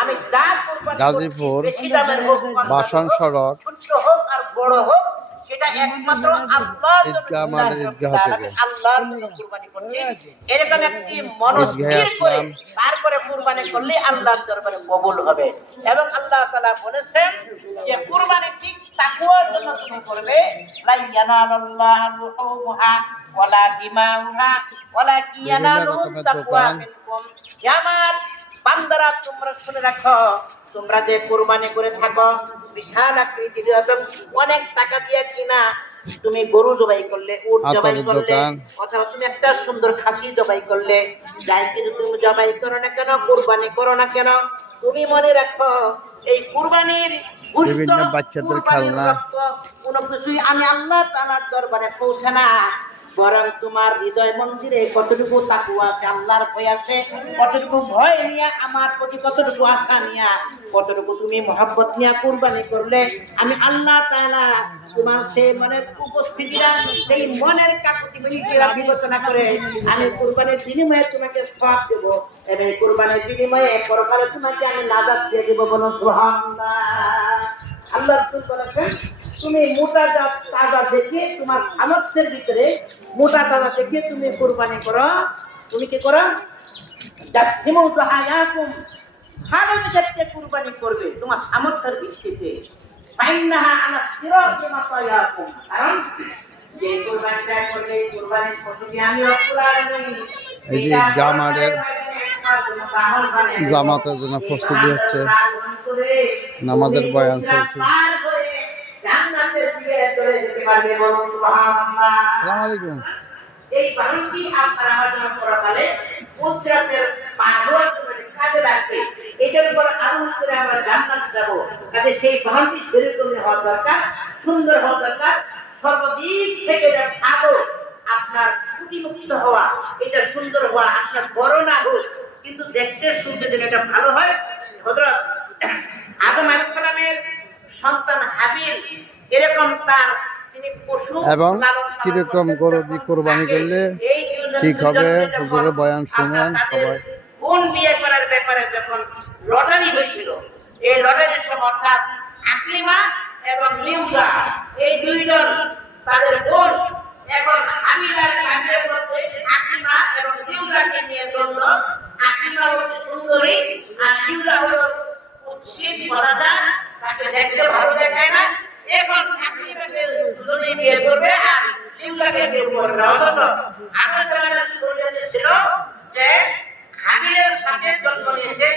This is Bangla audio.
আমি যা কুরবানি গাজীপুর বেশি দামের হোক বাসন সড়ক ছোট হোক আর বড় হোক সেটা একমাত্র আল্লাহর ঈদগাহ মাঠের ঈদগাহ থেকে আল্লাহর জন্য কুরবানি করতে এরকম একটি মনস্থির করে তারপরে কুরবানি করলে আল্লাহর দরবারে কবুল হবে। এবং আল্লাহ তাআলা বলেছেন যে কুরবানি ঠিক তাকওয়ার জন্য তুমি করবে, লা ইয়ানালুল্লাহু লুহুমুহা ওয়ালা দিমাউহা ওয়ালাকিন ইয়ানালুহু তাকওয়া মিনকুম। আমার বান্দারা তোমরা শুনে রাখো, তোমরা যে কুরবানি করে থাকো বিশাল আকৃতির এবং অনেক টাকা দিয়ে কিনা তুমি গরু জবাই করলে, উট জবাই করলে, অথবা তুমি একটা সুন্দর খাসি জবাই করলে, যাই কিছু তুমি জবাই করো না কেন, কুরবানি করো না কেন, তুমি মনে রাখো এই কুরবানির বিভিন্ন বাচ্চাদের খেলনা কোনো কিছুই আমি আল্লাহ তাআলার দরবারে পৌঁছে না, বরং তোমার হৃদয় মন্দিরে কতটুকু তাকওয়া আছে, আল্লাহর ভয় আছে, কতটুকু ভয় নিয়ে আমার প্রতি কতটুকু আশা নিয়ে, কতটুকু তুমি মহব্বত নিয়ে কুরবানি করলে আমি আল্লাহ তাআলা তোমার সেই মনের উপস্থিতিরা, সেই মনের কাকুতি মিনিটিরা বিবেচনা করে আমি কুরবানির বিনিময়ে তোমাকে সওয়াব দেব এবং কুরবানির বিনিময়ে পরকালে তোমাকে আমি নাজাত দিয়ে দেব। বলো সুবহানাল্লাহ। আল্লাহ বলেছেন তুমি মোটা তাজা দেখে তোমার সামর্থ্যের ভিতরে মোটা তাজা দেখে তুমি কুরবানি করো, তুমি কি করো ভালো দেখতে কুরবানি করবে তোমার সামর্থ্যের ভিত্তিতে। কারণ যে কুরবানিটা করবে কুরবানির পদ্ধতি আমি এই যে ঈদগাহ মাঠের জামাতের জন্য প্রস্তুতি হচ্ছে, নামাজের বয়ান চলছে। আসসালামু আলাইকুম। এই বাণীটি আপনারা আলোচনা করাকালে মুদ্রাতের পাগল কাজে লাগবে, এটার উপর আরো করে আমরা জান্নাত যাব। কাজে সেই বাণীটি সেরকম হওয়া দরকার, সুন্দর হওয়া দরকার, সর্বদিক থেকে এটা ভালো আপনার ত্রুটিমুক্ত হওয়া, এটা সুন্দর হওয়া, আপনার বড় না হোক কিন্তু দেখতে শুনতে যেন এটা ভালো হয়। হযরত আদম আলাইহিস সালামের সন্তান হাবিল এরকম তার এবং কিরকম গরু দিয়ে কোরবানি করলে ঠিক হবে, হুজুরের বয়ান শুনেন সবাই। কোন বিয়ে করার ব্যাপারে যখন লটারি হয়েছিল, এই লটারির সময় অর্থাৎ আকলিমা এবং লিউজা এই দুইজন তাদের বোন এবং হামিলার কাজের মধ্যে আকলিমা এবং লিউজাকে নিয়ে চলল। আকলিমা হচ্ছে সুন্দরী আর লিউজা হলো কুৎসিত মরাদা, তাকে দেখতে ভালো দেখায় না। এখন আকলিমাকে দুজনেই বিয়ে করবে আর লিউজাকে বিয়ে করবে না। অথচ আল্লাহ তাআলার শরীয়তে ছিল যে হাবিলের সাথে জন্ম নিয়েছে